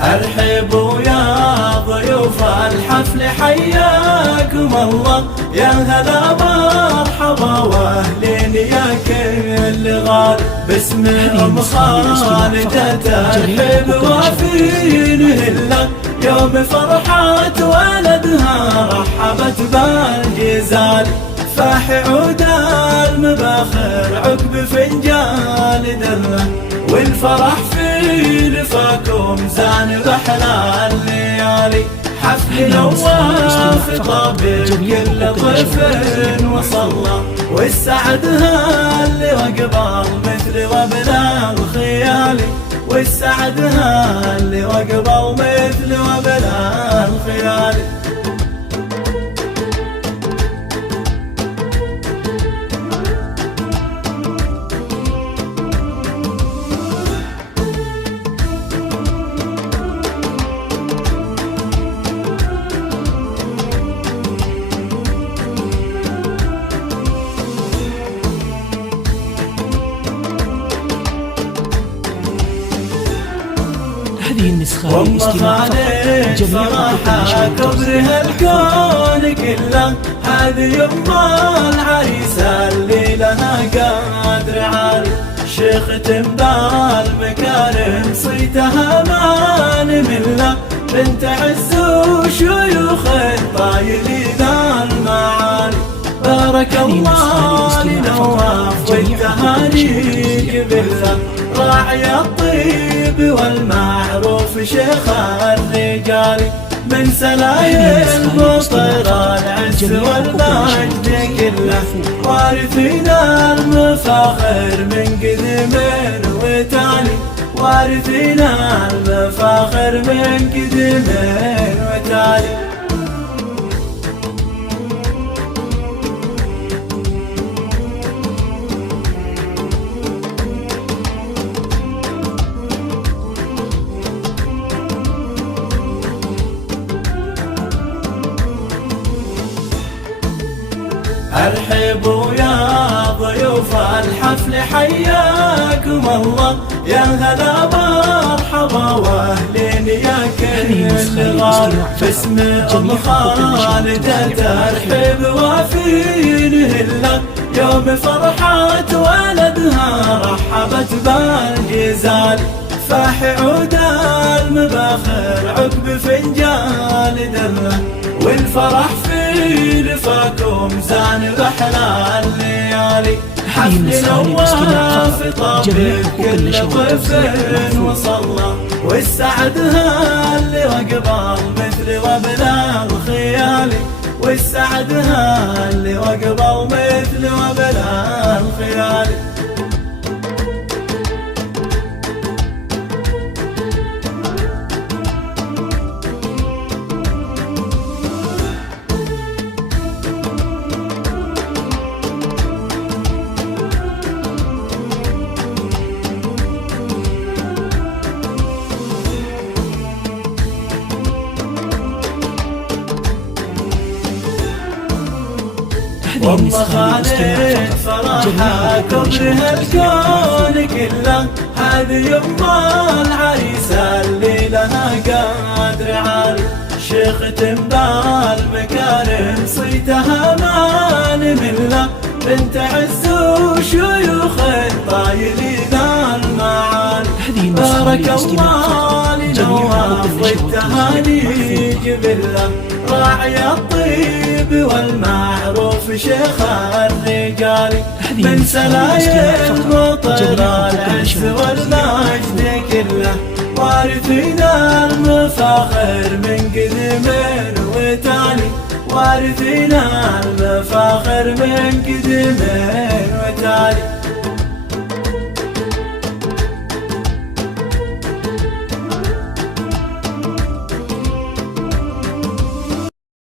ارحبوا يا ضيوف الحفل حياكم الله، يا هلا مرحبا واهلين يا كل غالي، باسم ام خالده ترحب وفي نهله، يوم فرحة ولدها رحبت بالجزال، فاح عود المباخر عقب فنجان دله، والفرح في لفاكم زان بحلى الليالي، حفل نواف طاب كل طيف وصلى، والسعد اللي وقبل مثل وبلا الخيالي، والسعد اللي وقبل مثل وبلا الخيالي. هذه النسخة للاستماع فقط. جميع صراحة كبرها الكون كله، هذه يما العريسة اللي لها قدر عالي، شيخ تنبال مكارم صيتها ما نمله، بنت عز وشيوخ الطايلين المعالي، بارك الله لنواف والتهاني قبلها، راعي الطيب والمعروف شيخ الرجال، من سلايم مطر العز والمجد كله، وارثين المفاخر من قدم وتالي، وارثين المفاخر من قدم وتالي. ارحبوا يا ضيوف الحفل حياكم الله، يا هلا مرحبا واهلين يا كل غالي، باسم ام خالده ترحب وفي نهله، يوم فرحة ولدها رحبت بالجزال، فاح عود المباخر عقب فنجان دله، والفرح في لفاكم زان بحلى الليالي، حفل نواف طاب كل طيف وصلى، والسعد اللي وقبل مثل وبلا الخيالي، والسعد اللي وقبل مثل وبلا الخيالي. ام خالد صراحة كبرها الكون كله، هذه يما العريسة اللي لها قدر عالي، شيخ تنبال مكارم صيتها ما نمله، بنت عز وشيوخ الطايلين المعالي، بارك الله لنواف والتهاني قبله، راعي الطيب والمعروف شيخ الرجال، من سلايم مطر العز والمجد كله، وارثين المفاخر من قدم وتالي، وارثين المفاخر من قدم وتالي.